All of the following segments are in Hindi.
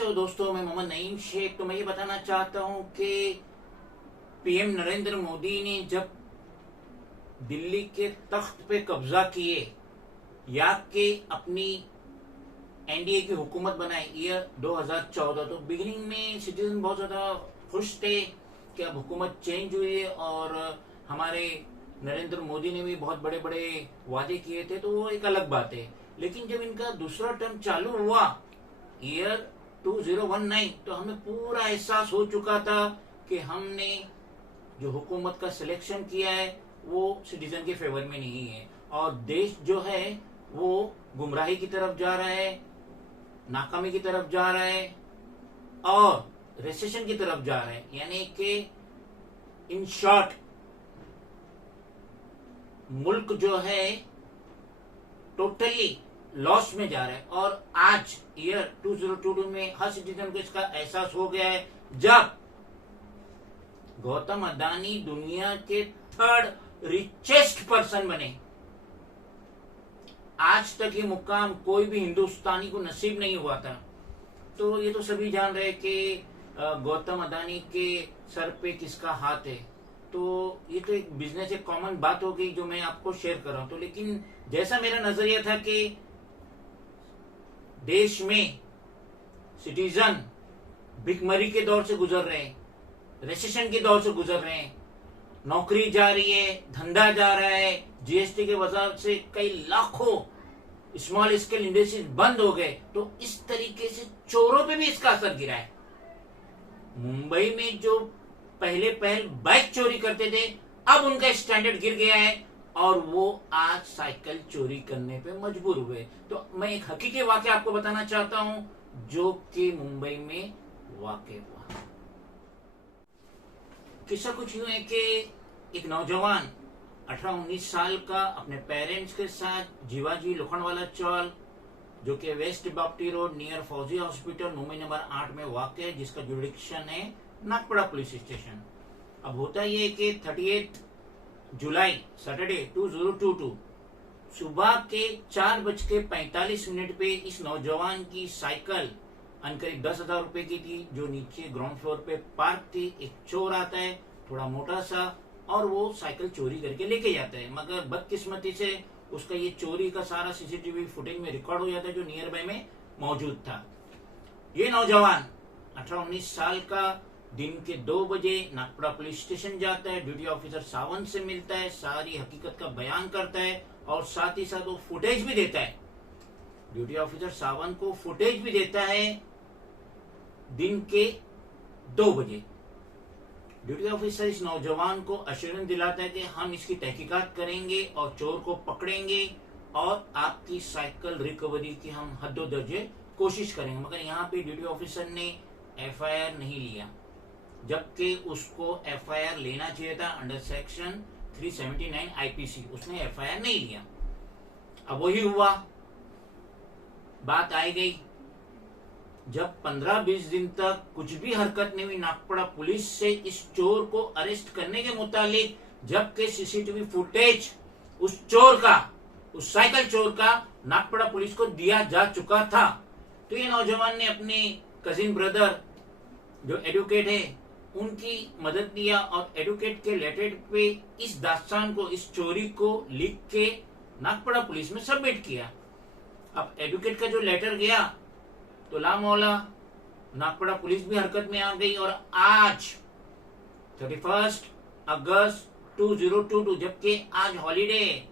कैसे हो दोस्तों। मैं मोहम्मद नईम शेख। तो मैं ये बताना चाहता हूँ कि पीएम नरेंद्र मोदी ने जब दिल्ली के तख्त पे कब्जा किए या कि अपनी एनडीए की हुकूमत बनाई ईयर 2014, तो बिगिनिंग में सिटीजन बहुत ज़्यादा खुश थे कि अब हुकूमत चेंज हुई है और हमारे नरेंद्र मोदी ने भी बहुत बड़े बड़े वादे किए थे, तो वो एक अलग बात है। लेकिन जब इनका दूसरा टर्म चालू हुआ ईयर 2019, तो हमें पूरा एहसास हो चुका था कि हमने जो हुकूमत का सिलेक्शन किया है वो सिटीजन के फेवर में नहीं है और देश जो है वो गुमराही की तरफ जा रहा है, नाकामी की तरफ जा रहा है और रिसेशन की तरफ जा रहा है। यानी कि इन शॉर्ट मुल्क जो है टोटली लॉस में जा रहा है। और आज ईयर 2022 में हर सिटीजन को इसका एहसास हो गया है जब गौतम अदानी दुनिया के थर्ड रिचेस्ट पर्सन बने। आज तक ये मुकाम कोई भी हिंदुस्तानी को नसीब नहीं हुआ था। तो ये तो सभी जान रहे कि गौतम अदानी के सर पे किसका हाथ है। तो ये तो एक बिजनेस एक कॉमन बात हो गई जो मैं आपको शेयर कर रहा हूं। तो लेकिन जैसा मेरा नजरिया था कि देश में सिटीजन भिखमरी के दौर से गुजर रहे हैं, रेसेशन के दौर से गुजर रहे हैं, नौकरी जा रही है, धंधा जा रहा है, जीएसटी के वजह से कई लाखों स्मॉल स्केल इंडस्ट्रीज बंद हो गए। तो इस तरीके से चोरों पे भी इसका असर गिरा है। मुंबई में जो पहले बाइक चोरी करते थे, अब उनका स्टैंडर्ड गिर गया है और वो आज साइकिल चोरी करने पे मजबूर हुए। तो मैं एक हकीकी वाकया आपको बताना चाहता हूं जो कि मुंबई में वाकई हुआ। किस्सा कुछ यूं है कि एक नौजवान 18-19 साल का अपने पेरेंट्स के साथ जीवाजी लोखंडवाला चौल जो कि वेस्ट बाप्टी रोड नियर फौजी हॉस्पिटल मुंबई नंबर 8 में वाक़ है, जिसका जुरिडिक्शन है नागपड़ा पुलिस स्टेशन। अब होता यह है कि 38 जुलाई सैटरडे 2022 सुबह के 4:45 पे इस नौजवान की साइकिल करीब 10,000 रुपए की थी जो नीचे ग्राउंड फ्लोर पे पार्क थी। एक चोर आता है थोड़ा मोटा सा और वो साइकिल चोरी करके लेके जाता है, मगर बदकिस्मती से उसका ये चोरी का सारा सीसीटीवी फुटेज में रिकॉर्ड हो जाता है जो नियर बाय में मौजूद था। ये नौजवान 18-19 साल का दिन के 2 बजे नागपड़ा पुलिस स्टेशन जाता है, ड्यूटी ऑफिसर सावंत से मिलता है, सारी हकीकत का बयान करता है और साथ ही साथ वो फुटेज भी देता है। ड्यूटी ऑफिसर सावंत को फुटेज भी देता है दिन के 2 बजे। ड्यूटी ऑफिसर इस नौजवान को अश्योरेंस दिलाता है कि हम इसकी तहकीकात करेंगे और चोर को पकड़ेंगे और आपकी साइकिल रिकवरी की हम हद्दोदर्जे कोशिश करेंगे। मगर यहाँ पे ड्यूटी ऑफिसर ने एफआईआर नहीं लिया, जबकि उसको एफआईआर लेना चाहिए था अंडर सेक्शन 379 आईपीसी। उसने एफआईआर नहीं लिया। अब वही हुआ, बात आई गई जब 15-20 दिन तक कुछ भी हरकत नहीं हुई नागपड़ा पुलिस से इस चोर को अरेस्ट करने के मुतालिक, जबकि सीसीटीवी फुटेज उस चोर का, उस साइकिल चोर का नागपड़ा पुलिस को दिया जा चुका था। तो ये नौजवान ने अपने कजिन ब्रदर जो एडवोकेट है उनकी मदद लिया और एडवोकेट के लेटर पे इस दास्तान को, इस चोरी को लिख के नागपड़ा पुलिस में सबमिट किया। अब एडवोकेट का जो लेटर गया तो ला मौला नागपड़ा पुलिस भी हरकत में आ गई और आज 31 अगस्त 2022, जबकि आज हॉलीडे है,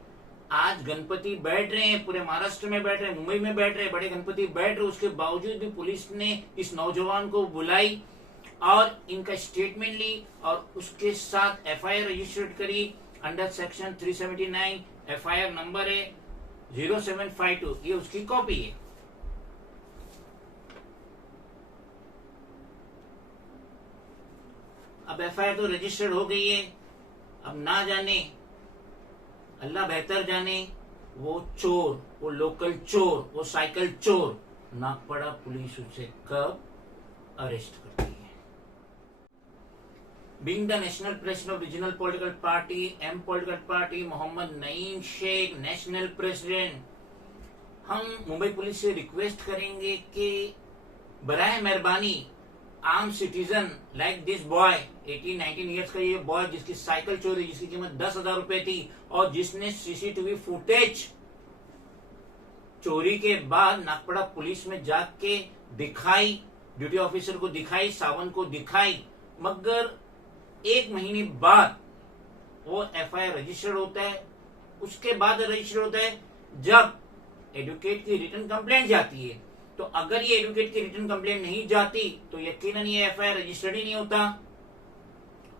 आज गणपति बैठ रहे हैं, पूरे महाराष्ट्र में बैठ रहे हैं, मुंबई में बैठ रहे हैं, बड़े गणपति बैठ रहे, उसके बावजूद भी पुलिस ने इस नौजवान को बुलाई और इनका स्टेटमेंट ली और उसके साथ एफआईआर रजिस्टर्ड करी अंडर सेक्शन 379। एफआईआर नंबर है 0752, ये उसकी कॉपी है। अब एफआईआर तो रजिस्टर्ड हो गई है। अब ना जाने, अल्लाह बेहतर जाने, वो चोर, वो लोकल चोर, वो साइकिल चोर नागपड़ा पुलिस उसे कब अरेस्ट करती है। Being the national president of regional political party M political party Mohammad Naeem Shaikh national president, हम मुंबई पुलिस से रिक्वेस्ट करेंगे कि बराए मेहरबानी आम citizen like this boy 18-19 years का ये बॉय जिसकी साइकिल चोरी, जिसकी कीमत 10,000 रुपए थी और जिसने सीसीटीवी फुटेज चोरी के बाद नागपड़ा पुलिस में जाके दिखाई, ड्यूटी ऑफिसर को दिखाई, सावंत को दिखाई, मगर 1 महीने बाद वो एफआईआर रजिस्टर्ड होता है। उसके बाद रजिस्टर्ड होता है जब एडवोकेट की रिटर्न कंप्लेंट जाती है। तो अगर ये एडवोकेट की रिटर्न कंप्लेंट नहीं जाती तो यकीनन ये एफआईआर रजिस्टर्ड ही नहीं होता।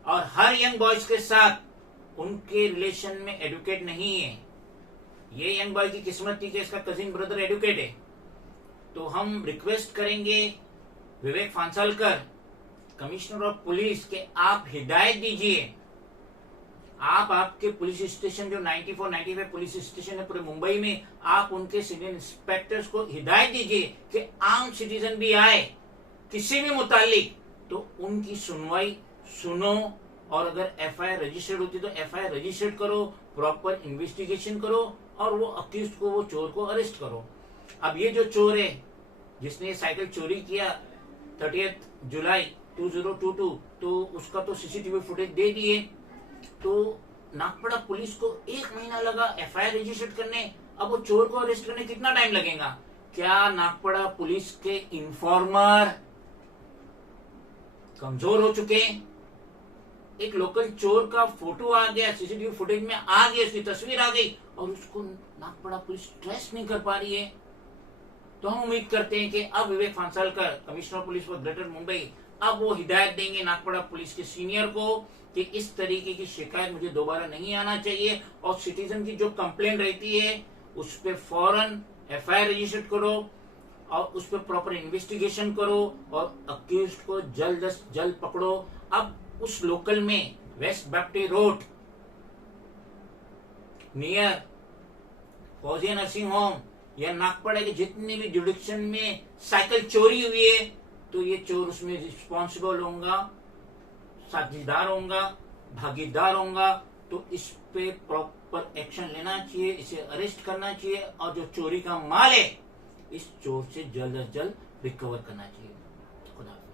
और हर यंग बॉयज के साथ उनके रिलेशन में एडवोकेट नहीं है। ये यंग बॉय की किस्मत थी कि इसका कजिन ब्रदर एडवोकेट है। तो हम रिक्वेस्ट करेंगे विवेक फांसालकर, कमिश्नर ऑफ पुलिस, के आप हिदायत दीजिए। आप आपके पुलिस स्टेशन जो 94-95 पुलिस स्टेशन है पूरे मुंबई में, आप उनके सीनियर इंस्पेक्टर्स को हिदायत दीजिए कि आम सिटीजन भी आए किसी भी मुतालिक तो उनकी सुनवाई सुनो, और अगर एफआईआर रजिस्टर्ड होती तो एफआईआर रजिस्टर्ड करो, प्रॉपर इन्वेस्टिगेशन करो और वो अक्यूज को, वो चोर को अरेस्ट करो। अब ये जो चोर है जिसने साइकिल चोरी किया 30 जुलाई 2022, तो उसका तो सीसीटीवी फुटेज दे दिए। तो नागपड़ा पुलिस को 1 महीना लगा एफआईआर रजिस्टर करने, अब वो चोर को अरेस्ट करने कितना टाइम लगेगा? क्या नागपड़ा पुलिस के इन्फॉर्मर कमजोर हो चुके? एक लोकल चोर का फोटो आ गया, सीसीटीवी फुटेज में आ गया, उसकी तस्वीर आ गई और उसको नागपड़ा पुलिस ट्रेस नहीं कर पा रही है। तो हम उम्मीद करते हैं कि अब Vivek Phansalkar, commissioner police for greater Mumbai, अब वो हिदायत देंगे नागपड़ा पुलिस के सीनियर को कि इस तरीके की शिकायत मुझे दोबारा नहीं आना चाहिए, और सिटीजन की जो कंप्लेंट रहती है उस पर फौरन एफआईआर रजिस्टर करो और उस पर प्रॉपर इन्वेस्टिगेशन करो और अक्यूज्ड को जल्द से जल्द पकड़ो। अब उस लोकल में west Bapty road near Fauzia nursing home या नागपड़ा के जितने भी जुडिक्शन में साइकिल चोरी हुई है, तो ये चोर उसमें रिस्पॉन्सिबल होगा, साझेदार होगा, भागीदार होगा। तो इस पे प्रॉपर एक्शन लेना चाहिए, इसे अरेस्ट करना चाहिए और जो चोरी का माल है इस चोर से जल्द से जल्द रिकवर करना चाहिए। खुदा हाफिज।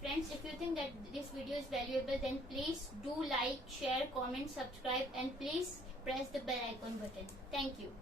Friends, if you think that this video is valuable, then please do like, share, comment, subscribe, and please press the bell icon button. Thank you.